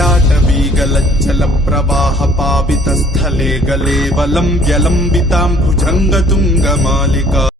ललाटाटवीगलज्जल प्रवाह पावित स्थले गले बलं व्यलम्बितां भुजङ्गतुङ्गमालिका